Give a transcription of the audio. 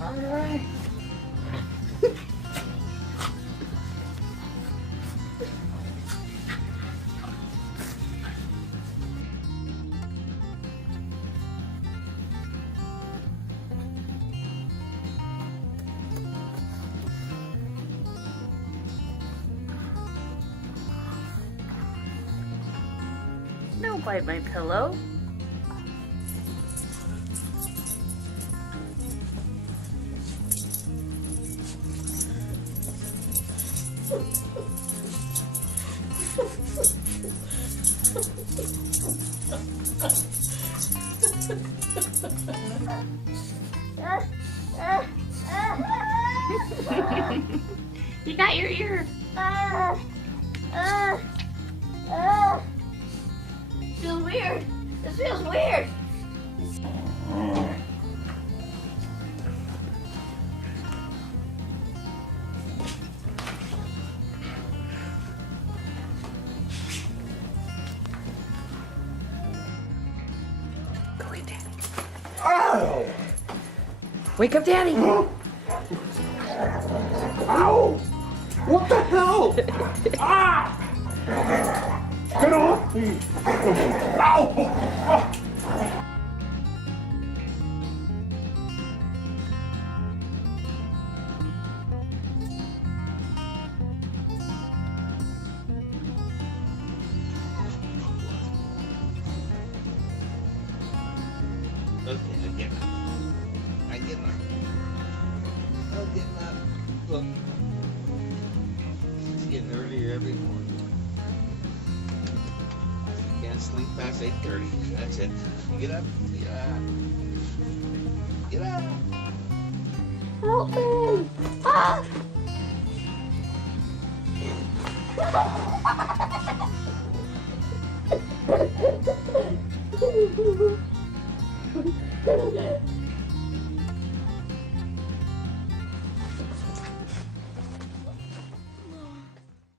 Alright. Don't bite my pillow. You got your ear. Feels weird. This feels weird. Go get Daddy. Ow! Wake up, Daddy. Ow! What the hell? Ah! Get off me! Ow! Okay, I get up. I get up. I'll get up. Look. It's getting earlier every morning. You can't sleep past 8:30. That's it. You get up. Yeah. Get up. Help me. Ah.